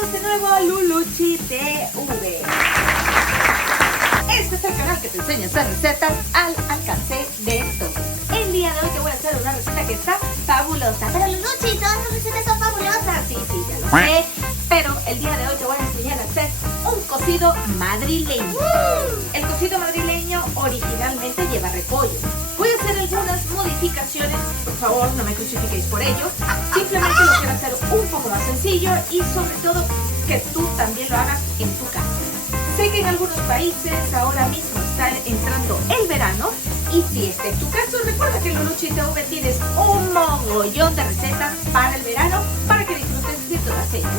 Bienvenidos de nuevo a Luluchi TV. Este es el canal que te enseña a hacer recetas al alcance de todos. El día de hoy te voy a hacer una receta que está fabulosa. Pero Luluchi, todas tus recetas son fabulosas. Sí, ya lo sé. Pero el día de hoy te voy a enseñar a hacer un cocido madrileño. El cocido madrileño originalmente lleva repollo. Voy a hacer algunas modificaciones, por favor no me crucifiquéis por ello. Simplemente lo quiero hacer un poco más sencillo y sobre todo que tú también lo hagas en tu casa. Sé que en algunos países ahora mismo está entrando el verano y si este es tu caso, recuerda que en Luluchi TV tienes un mogollón de recetas para el verano para que disfrutes de todas ellas.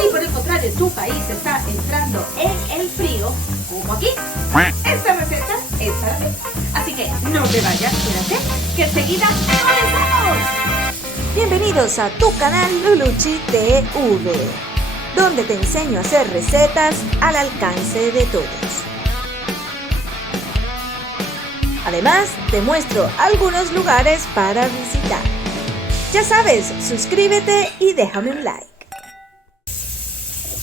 Si por el contrario tu país está entrando en el frío, como aquí, esta receta es para ti. Así que no te vayas, quédate, que enseguida comenzamos. Bienvenidos a tu canal Luluchi TV, donde te enseño a hacer recetas al alcance de todos. Además, te muestro algunos lugares para visitar. Ya sabes, suscríbete y déjame un like.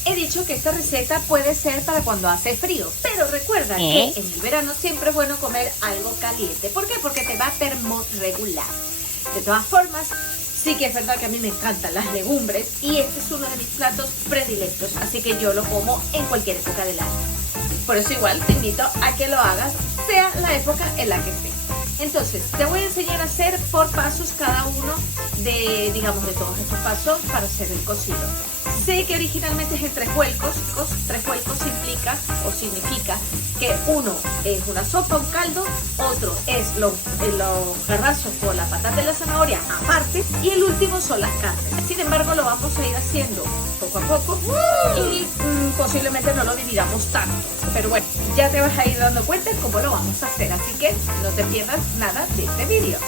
He dicho que esta receta puede ser para cuando hace frío, pero recuerda que en el verano siempre es bueno comer algo caliente. ¿Por qué? Porque te va a termorregular. De todas formas, sí que es verdad que a mí me encantan las legumbres y este es uno de mis platos predilectos, así que yo lo como en cualquier época del año. Por eso igual te invito a que lo hagas, sea la época en la que esté. Entonces, te voy a enseñar a hacer por pasos cada uno de todos estos pasos para hacer el cocido. Sé que originalmente es en tres vuelcos. Tres vuelcos significa que uno es una sopa, un caldo, otro es los garbanzos con la patata y la zanahoria aparte y el último son las carnes. Sin embargo, lo vamos a ir haciendo poco a poco y posiblemente no lo dividamos tanto. Pero bueno, ya te vas a ir dando cuenta de cómo lo vamos a hacer, así que no te pierdas nada de este vídeo.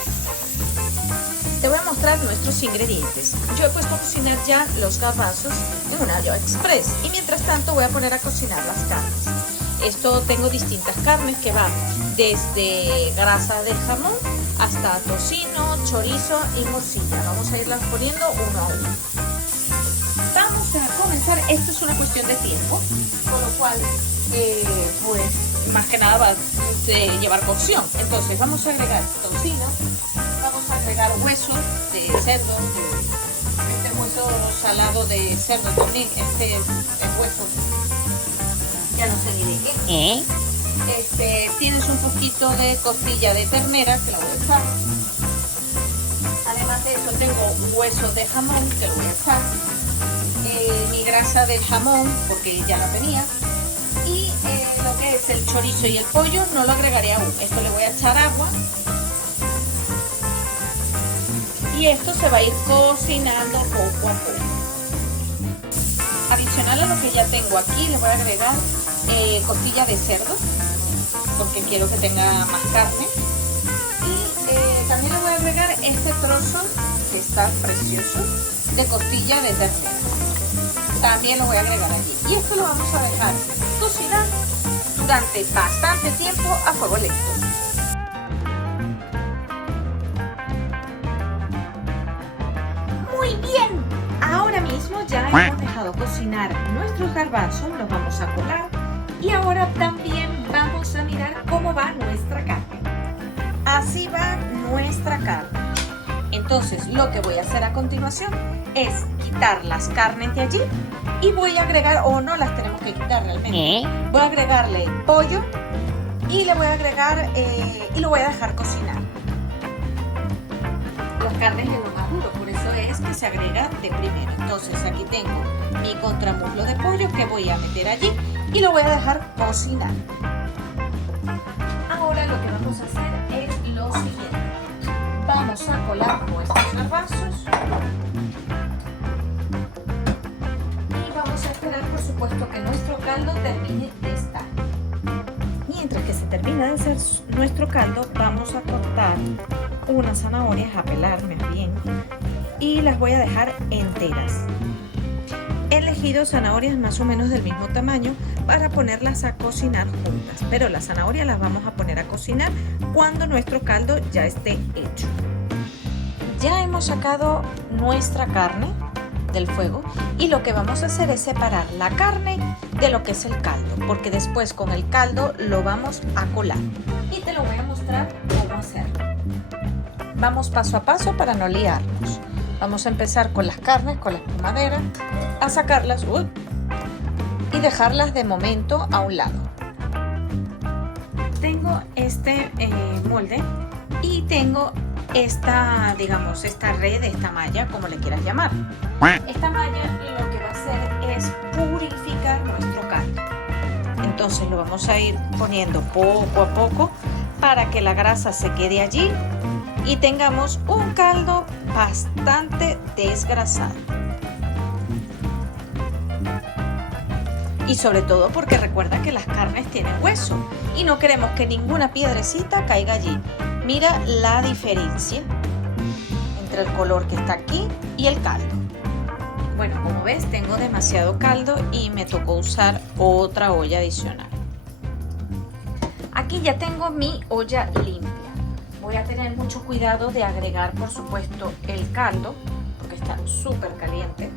Te voy a mostrar nuestros ingredientes. Yo he puesto a cocinar ya los garbanzos en una olla express y mientras tanto voy a poner a cocinar las carnes. Esto tengo distintas carnes que van desde grasa de jamón hasta tocino, chorizo y morcilla. Vamos a irlas poniendo uno a uno. Vamos a comenzar, esto es una cuestión de tiempo, con lo cual pues más que nada va a llevar cocción. Entonces vamos a agregar tocino, vamos a agregar huesos de cerdo, este hueso salado de cerdo también, este es hueso, ya no sé ni de qué. Tienes un poquito de costilla de ternera que la voy a echar. Además de eso tengo hueso de jamón que lo voy a echar. Mi grasa de jamón porque ya la tenía y lo que es el chorizo y el pollo no lo agregaré aún. Esto le voy a echar agua y esto se va a ir cocinando poco a poco. Adicional a lo que ya tengo aquí le voy a agregar costilla de cerdo porque quiero que tenga más carne y también le voy a agregar este trozo que está precioso de costilla de ternera. También lo voy a agregar allí y esto lo vamos a dejar cocinar durante bastante tiempo a fuego lento. Muy bien, ahora mismo ya hemos dejado cocinar nuestros garbanzos, los vamos a colar y ahora también vamos a mirar cómo va nuestra carne. Así va nuestra carne. Entonces lo que voy a hacer a continuación es quitar las carnes de allí y voy a agregar, o no las tenemos que quitar realmente, voy a agregarle pollo y le voy a agregar y lo voy a dejar cocinar. Las carnes en lo más duro, por eso es que se agrega de primero. Entonces aquí tengo mi contramuslo de pollo que voy a meter allí y lo voy a dejar cocinar. Ahora lo que vamos a hacer es lo siguiente. Vamos a colar nuestros garbanzos y vamos a esperar por supuesto que nuestro caldo termine de estar. Mientras que se termina de hacer nuestro caldo vamos a cortar unas zanahorias, a pelar más bien, y las voy a dejar enteras. He elegido zanahorias más o menos del mismo tamaño para ponerlas a cocinar juntas, pero las zanahorias las vamos a poner a cocinar cuando nuestro caldo ya esté hecho. Ya hemos sacado nuestra carne del fuego y lo que vamos a hacer es separar la carne de lo que es el caldo, porque después con el caldo lo vamos a colar. Y te lo voy a mostrar cómo hacerlo. Vamos paso a paso para no liarnos. Vamos a empezar con las carnes, con la espumadera, a sacarlas y dejarlas de momento a un lado. Tengo este molde y tengo esta, digamos, esta red, esta malla, como le quieras llamar. Esta malla lo que va a hacer es purificar nuestro caldo. Entonces lo vamos a ir poniendo poco a poco para que la grasa se quede allí y tengamos un caldo bastante desgrasado. Y sobre todo porque recuerda que las carnes tienen hueso y no queremos que ninguna piedrecita caiga allí. Mira la diferencia entre el color que está aquí y el caldo. Bueno, como ves, tengo demasiado caldo y me tocó usar otra olla adicional. Aquí ya tengo mi olla limpia. Voy a tener mucho cuidado de agregar, por supuesto, el caldo, porque está súper caliente.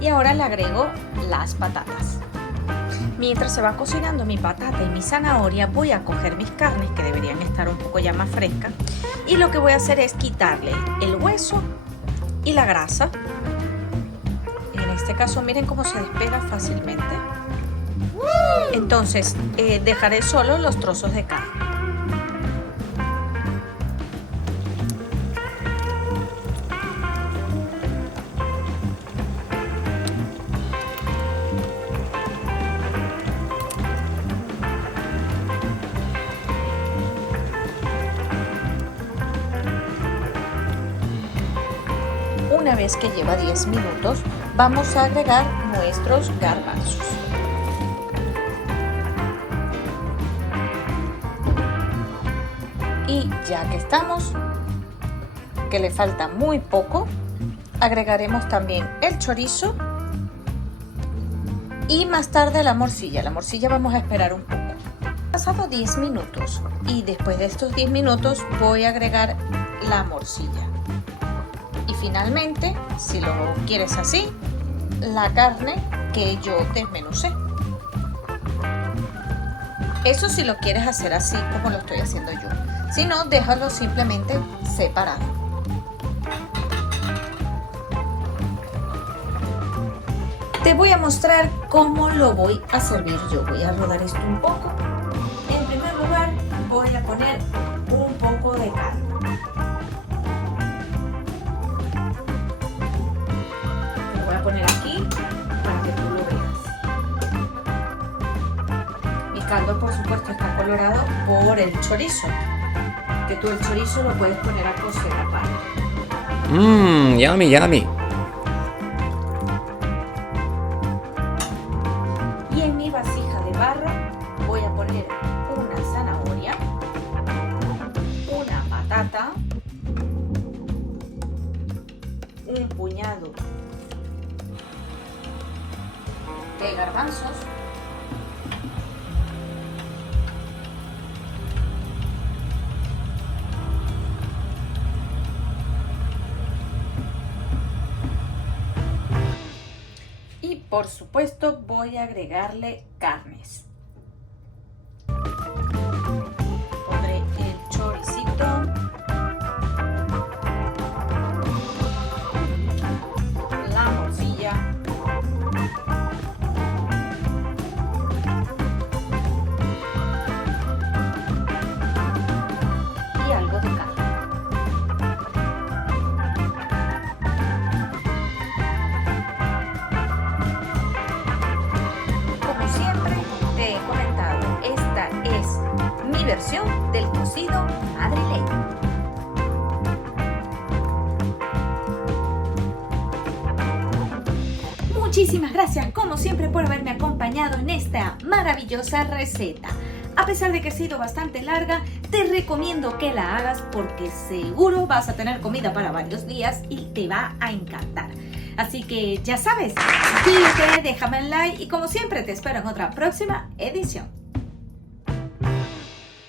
Y ahora le agrego las patatas. Mientras se va cocinando mi patata y mi zanahoria, voy a coger mis carnes, que deberían estar un poco ya más frescas, y lo que voy a hacer es quitarle el hueso y la grasa. En este caso miren cómo se despega fácilmente. Entonces dejaré solo los trozos de carne. Una vez que lleva 10 minutos, vamos a agregar nuestros garbanzos. Y ya que estamos, que le falta muy poco, agregaremos también el chorizo y más tarde la morcilla. La morcilla vamos a esperar un poco. Pasado 10 minutos y después de estos 10 minutos voy a agregar la morcilla. Y finalmente, si lo quieres así, la carne que yo desmenucé. Eso si lo quieres hacer así como lo estoy haciendo yo. Si no, déjalo simplemente separado. Te voy a mostrar cómo lo voy a servir yo. Voy a rodar esto un poco. En primer lugar, voy a poner un poco de carne. Poner aquí para que tú lo veas. Mi caldo, por supuesto, está colorado por el chorizo, que tú el chorizo lo puedes poner a cocer aparte. Yummy, yummy. Y en mi vasija de barro voy a poner una zanahoria, una patata, un puñado de garbanzos, y por supuesto voy a agregarle carnes. Pondré el choricito, la morcilla, y algo de carne. Como siempre te he comentado, esta es mi versión del cocido madrileño. Muchísimas gracias como siempre por haberme acompañado en esta maravillosa receta. A pesar de que ha sido bastante larga, te recomiendo que la hagas porque seguro vas a tener comida para varios días y te va a encantar. Así que ya sabes, suscríbete, déjame un like y como siempre te espero en otra próxima edición.